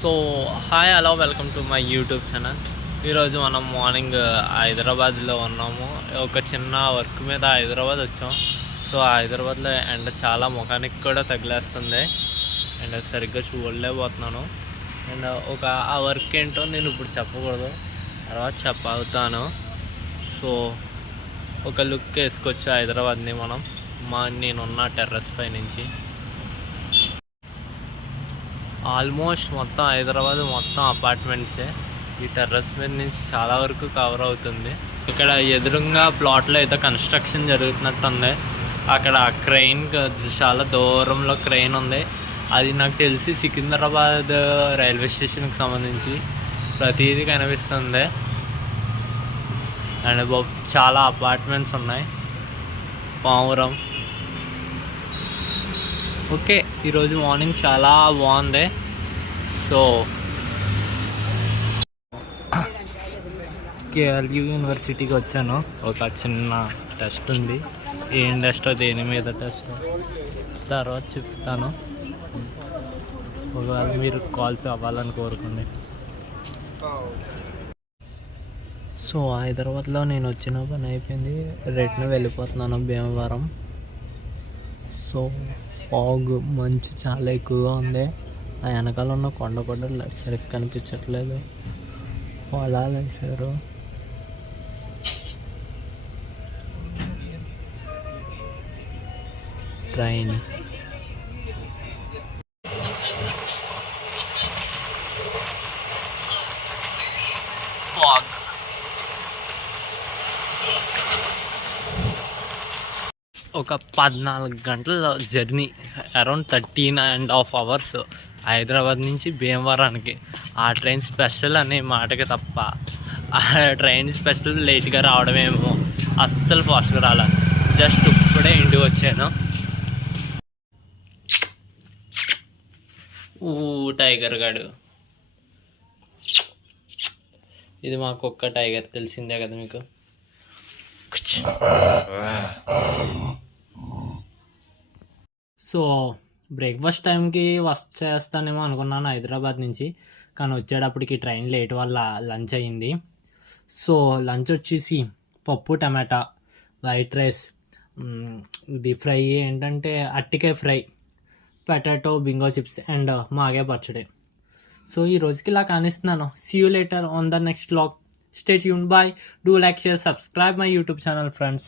So hi hello welcome to my YouTube channel. ఈరోజు మనం morning హైదరాబాద్లో ఉన్నాము. ఒక చిన్న వర్క్ మీద హైదరాబాద్ వచ్చాం. సో హైదరాబాద్లో ఎండ చాలా ముఖానికి కూడా తగిలేస్తుంది అండ్ సరిగ్గా చూడలేకపోతున్నాను. అండ్ ఆ వర్క్ ఏంటో నేను ఇప్పుడు చెప్పకూడదు, తర్వాత చెప్పవుతాను. సో ఒక లుక్ వేసుకొచ్చు హైదరాబాద్ని మనం నేనున్న టెర్రస్ పై నుంచి. ఆల్మోస్ట్ మొత్తం హైదరాబాద్ మొత్తం అపార్ట్మెంట్సే. ఈ టెర్రస్ మీద నుంచి చాలా వరకు కవర్ అవుతుంది. ఇక్కడ ఎదురుగా ప్లాట్లో అయితే కన్స్ట్రక్షన్ జరుగుతున్నట్టుంది. అక్కడ క్రెయిన్ చాలా దూరంలో క్రెయిన్ ఉంది. అది నాకు తెలిసి సికింద్రాబాద్ రైల్వే స్టేషన్కి సంబంధించి ప్రతిదీ కనిపిస్తుంది. అండ్ చాలా అపార్ట్మెంట్స్ ఉన్నాయి. పావురం. ఓకే, ఈరోజు మార్నింగ్ చాలా బాగుంది. సో కేఎల్యూ యూనివర్సిటీకి వచ్చాను. ఒక చిన్న టెస్ట్ ఉంది. ఏం టెస్టో, దేని మీద టెస్ట్ తర్వాత చెప్తాను. ఒకవేళ మీరు కాల్స్ అవ్వాలని కోరుకోండి. సో హైదరాబాద్లో నేను వచ్చిన పని అయిపోయింది. రిటర్న్ వెళ్ళిపోతున్నాను భీమవరం. సో ఫాగ్, మంచు చాలా ఎక్కువగా ఉంది. ఆ వెనకాల ఉన్న కొండ కూడా సరిగ్గా కనిపించట్లేదు. పొలాలు వేసారు. Train fog. ఒక 14 గంటల జర్నీ, అరౌండ్ 13.5 hours హైదరాబాద్ నుంచి భీమవరానికి. ఆ ట్రైన్ స్పెషల్ అనే మాటకి తప్ప ఆ ట్రైన్ స్పెషల్ లేట్గా రావడమేమో, అస్సలు ఫాస్ట్గా రాలే. జస్ట్ ఇప్పుడే ఇంటికి వచ్చాను. టైగర్ గాడు. ఇది మా కుక్క టైగర్, తెలిసిందే కదా మీకు. సో బ్రేక్ఫాస్ట్ టైంకి చేస్తానేమో అనుకున్నాను హైదరాబాద్ నుంచి, కానీ వచ్చేటప్పటికి ట్రైన్ లేట్ వల్ల లంచ్ అయ్యింది. సో లంచ్ వచ్చేసి పప్పు, టమాటా, వైట్ రైస్, ఇది ఫ్రై ఏంటంటే అట్టికాయ fry, potato, bingo chips and మాగే పచ్చడి. సో ఈ రోజుకి ఇలా కానిస్తున్నాను. See you later on the next vlog. Stay tuned. Bye. Do like, share, subscribe my YouTube channel, friends.